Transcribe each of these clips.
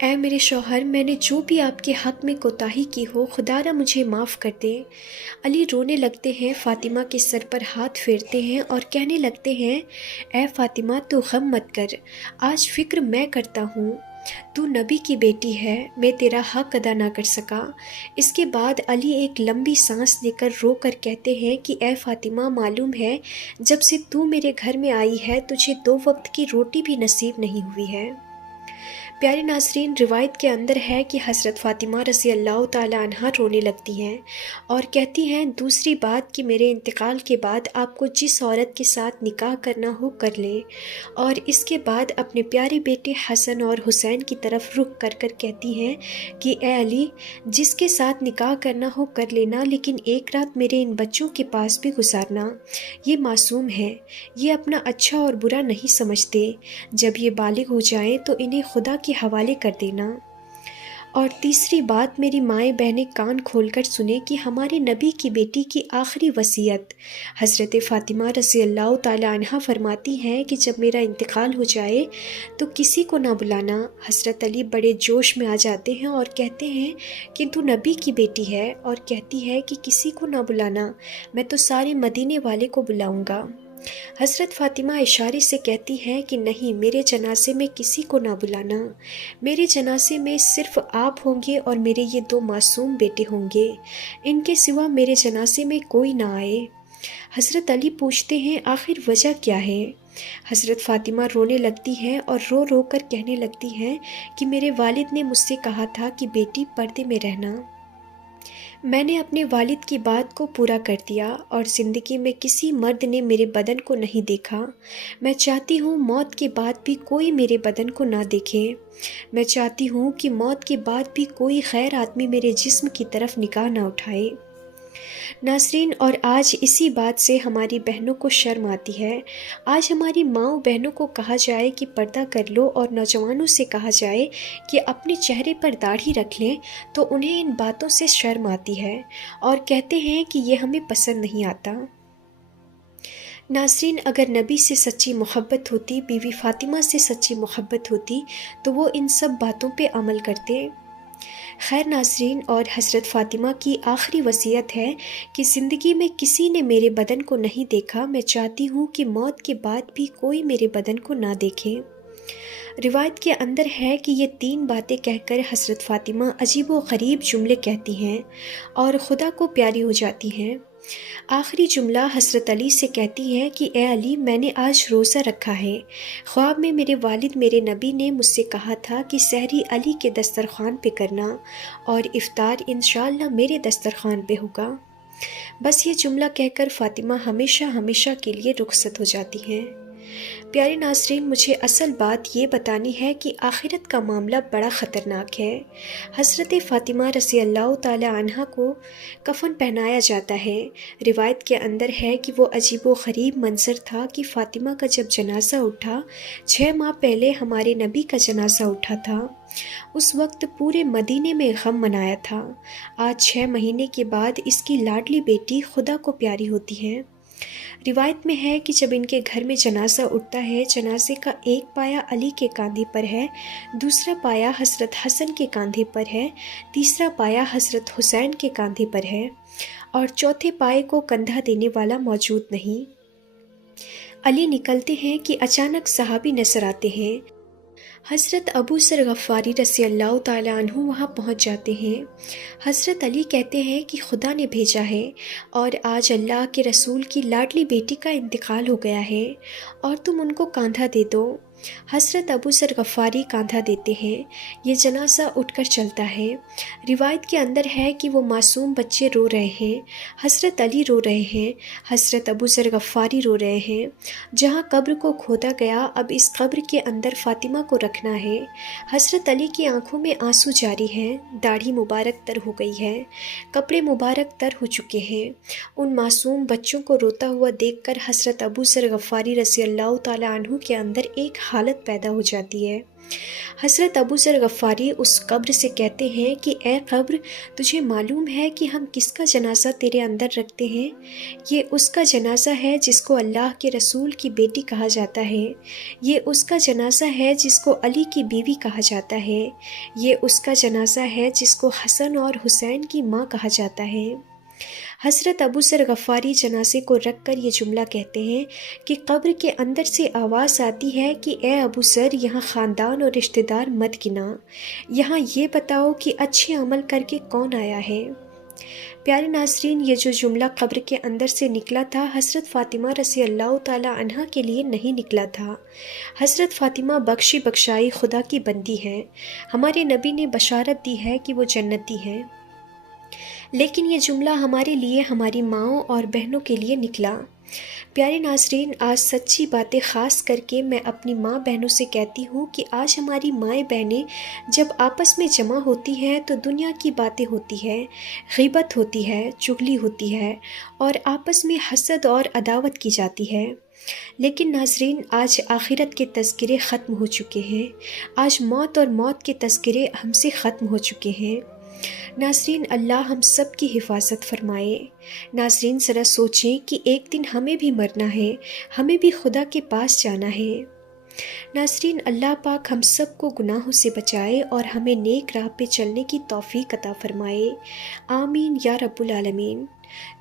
اے میرے شوہر، میں نے جو بھی آپ کے حق میں کوتاہی کی ہو، خدا را مجھے معاف کر دے۔ علی رونے لگتے ہیں، فاطمہ کے سر پر ہاتھ پھیرتے ہیں اور کہنے لگتے ہیں، اے فاطمہ تو غم مت کر، آج فکر میں کرتا ہوں، تو نبی کی بیٹی ہے، میں تیرا حق ادا نہ کر سکا۔ اس کے بعد علی ایک لمبی سانس لے کر رو کر کہتے ہیں کہ اے فاطمہ، معلوم ہے جب سے تو میرے گھر میں آئی ہے تجھے 2 وقت کی روٹی بھی نصیب نہیں ہوئی ہے۔ پیارے ناظرین، روایت کے اندر ہے کہ حضرت فاطمہ رضی اللہ تعالی عنہ رونے لگتی ہیں اور کہتی ہیں، دوسری بات کہ میرے انتقال کے بعد آپ کو جس عورت کے ساتھ نکاح کرنا ہو کر لیں، اور اس کے بعد اپنے پیارے بیٹے حسن اور حسین کی طرف رخ کر کر کہتی ہیں کہ اے علی، جس کے ساتھ نکاح کرنا ہو کر لینا، لیکن ایک رات میرے ان بچوں کے پاس بھی گزارنا، یہ معصوم ہے، یہ اپنا اچھا اور برا نہیں سمجھتے، جب یہ بالغ ہو جائیں تو انہیں خدا کے حوالے کر دینا۔ اور تیسری بات، میری مائیں بہنیں کان کھول کر سنیں کہ ہمارے نبی کی بیٹی کی آخری وصیت حضرت فاطمہ رضی اللہ تعالی عنہ فرماتی ہیں کہ جب میرا انتقال ہو جائے تو کسی کو نہ بلانا۔ حضرت علی بڑے جوش میں آ جاتے ہیں اور کہتے ہیں کہ تو نبی کی بیٹی ہے، اور کہتی ہے کہ کسی کو نہ بلانا، میں تو سارے مدینے والے کو بلاؤں گا۔ حضرت فاطمہ اشارے سے کہتی ہیں کہ نہیں، میرے جنازے میں کسی کو نہ بلانا، میرے جنازے میں صرف آپ ہوں گے اور میرے یہ 2 معصوم بیٹے ہوں گے، ان کے سوا میرے جنازے میں کوئی نہ آئے۔ حضرت علی پوچھتے ہیں، آخر وجہ کیا ہے؟ حضرت فاطمہ رونے لگتی ہیں اور رو رو کر کہنے لگتی ہیں کہ میرے والد نے مجھ سے کہا تھا کہ بیٹی پردے میں رہنا، میں نے اپنے والد کی بات کو پورا کر دیا اور زندگی میں کسی مرد نے میرے بدن کو نہیں دیکھا۔ میں چاہتی ہوں موت کے بعد بھی کوئی میرے بدن کو نہ دیکھے۔ میں چاہتی ہوں کہ موت کے بعد بھی کوئی غیر آدمی میرے جسم کی طرف نگاہ نہ اٹھائے۔ ناظرین، اور آج اسی بات سے ہماری بہنوں کو شرم آتی ہے۔ آج ہماری ماؤں بہنوں کو کہا جائے کہ پردہ کر لو، اور نوجوانوں سے کہا جائے کہ اپنے چہرے پر داڑھی رکھ لیں، تو انہیں ان باتوں سے شرم آتی ہے اور کہتے ہیں کہ یہ ہمیں پسند نہیں آتا۔ ناظرین، اگر نبی سے سچی محبت ہوتی، بیوی فاطمہ سے سچی محبت ہوتی، تو وہ ان سب باتوں پہ عمل کرتے۔ خیر ناظرین، اور حضرت فاطمہ کی آخری وصیت ہے کہ زندگی میں کسی نے میرے بدن کو نہیں دیکھا، میں چاہتی ہوں کہ موت کے بعد بھی کوئی میرے بدن کو نہ دیکھے۔ روایت کے اندر ہے کہ یہ 3 باتیں کہہ کر حضرت فاطمہ عجیب و غریب جملے کہتی ہیں اور خدا کو پیاری ہو جاتی ہیں۔ آخری جملہ حضرت علی سے کہتی ہیں کہ اے علی، میں نے آج روزہ رکھا ہے، خواب میں میرے والد میرے نبی نے مجھ سے کہا تھا کہ سحری علی کے دسترخوان پہ کرنا اور افطار انشاءاللہ میرے دسترخوان پہ ہوگا۔ بس یہ جملہ کہہ کر فاطمہ ہمیشہ ہمیشہ کے لیے رخصت ہو جاتی ہیں۔ پیارے ناظرین، مجھے اصل بات یہ بتانی ہے کہ آخرت کا معاملہ بڑا خطرناک ہے۔ حضرت فاطمہ رضی اللہ تعالی عنہ کو کفن پہنایا جاتا ہے۔ روایت کے اندر ہے کہ وہ عجیب و غریب منظر تھا کہ فاطمہ کا جب جنازہ اٹھا، 6 ماہ پہلے ہمارے نبی کا جنازہ اٹھا تھا، اس وقت پورے مدینے میں غم منایا تھا۔ آج 6 مہینے کے بعد اس کی لاڈلی بیٹی خدا کو پیاری ہوتی ہے۔ روایت میں ہے کہ جب ان کے گھر میں جنازہ اٹھتا ہے، جنازے کا ایک پایا علی کے کاندھے پر ہے، دوسرا پایا حضرت حسن کے کاندھے پر ہے، تیسرا پایا حضرت حسین کے کاندھے پر ہے، اور چوتھے پائے کو کندھا دینے والا موجود نہیں۔ علی نکلتے ہیں کہ اچانک صحابی نظر آتے ہیں۔ حضرت ابو ذر غفاری رضی اللہ تعالیٰ عنہ وہاں پہنچ جاتے ہیں۔ حضرت علی کہتے ہیں کہ خدا نے بھیجا ہے اور آج اللہ کے رسول کی لاڈلی بیٹی کا انتقال ہو گیا ہے اور تم ان کو کاندھا دے دو۔ حضرت ابو ذر غفاری کاندھا دیتے ہیں، یہ جنازہ اٹھ کر چلتا ہے۔ روایت کے اندر ہے کہ وہ معصوم بچے رو رہے ہیں، حضرت علی رو رہے ہیں، حضرت ابو ذر غفاری رو رہے ہیں۔ جہاں قبر کو کھودا گیا، اب اس قبر کے اندر فاطمہ کو رکھنا ہے۔ حضرت علی کی آنکھوں میں آنسو جاری ہیں، داڑھی مبارک تر ہو گئی ہے، کپڑے مبارک تر ہو چکے ہیں۔ ان معصوم بچوں کو روتا ہوا دیکھ کر حضرت ابو ذر غفاری رضی اللہ تعالیٰ عنہ کے اندر ایک حالت پیدا ہو جاتی ہے۔ حضرت ابو ذر غفاری اس قبر سے کہتے ہیں کہ اے قبر، تجھے معلوم ہے کہ ہم کس کا جنازہ تیرے اندر رکھتے ہیں؟ یہ اس کا جنازہ ہے جس کو اللہ کے رسول کی بیٹی کہا جاتا ہے، یہ اس کا جنازہ ہے جس کو علی کی بیوی کہا جاتا ہے، یہ اس کا جنازہ ہے جس کو حسن اور حسین کی ماں کہا جاتا ہے۔ حضرت ابو ذر غفاری جنازے کو رکھ کر یہ جملہ کہتے ہیں کہ قبر کے اندر سے آواز آتی ہے کہ اے ابو ذر، یہاں خاندان اور رشتہ دار مت گنا، یہاں یہ بتاؤ کہ اچھے عمل کر کے کون آیا ہے۔ پیارے ناظرین، یہ جو جملہ قبر کے اندر سے نکلا تھا، حضرت فاطمہ رضی اللہ تعالی عنہا کے لیے نہیں نکلا تھا۔ حضرت فاطمہ بخشی بخشائی خدا کی بندی ہیں، ہمارے نبی نے بشارت دی ہے کہ وہ جنتی ہیں، لیکن یہ جملہ ہمارے لیے، ہماری ماؤں اور بہنوں کے لیے نکلا۔ پیارے ناظرین، آج سچی باتیں خاص کر کے میں اپنی ماں بہنوں سے کہتی ہوں کہ آج ہماری مائیں بہنیں جب آپس میں جمع ہوتی ہیں تو دنیا کی باتیں ہوتی ہے، غیبت ہوتی ہے، چغلی ہوتی ہے اور آپس میں حسد اور عداوت کی جاتی ہے۔ لیکن ناظرین، آج آخرت کے تذکرے ختم ہو چکے ہیں، آج موت اور موت کے تذکرے ہم سے ختم ہو چکے ہیں۔ ناظرین، اللہ ہم سب کی حفاظت فرمائے۔ ناظرین، ذرا سوچیں کہ ایک دن ہمیں بھی مرنا ہے، ہمیں بھی خدا کے پاس جانا ہے۔ ناظرین، اللہ پاک ہم سب کو گناہوں سے بچائے اور ہمیں نیک راہ پہ چلنے کی توفیق عطا فرمائے، آمین یا رب العالمین۔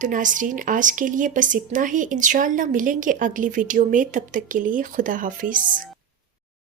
تو ناظرین، آج کے لیے بس اتنا ہی، انشاءاللہ ملیں گے اگلی ویڈیو میں، تب تک کے لیے خدا حافظ۔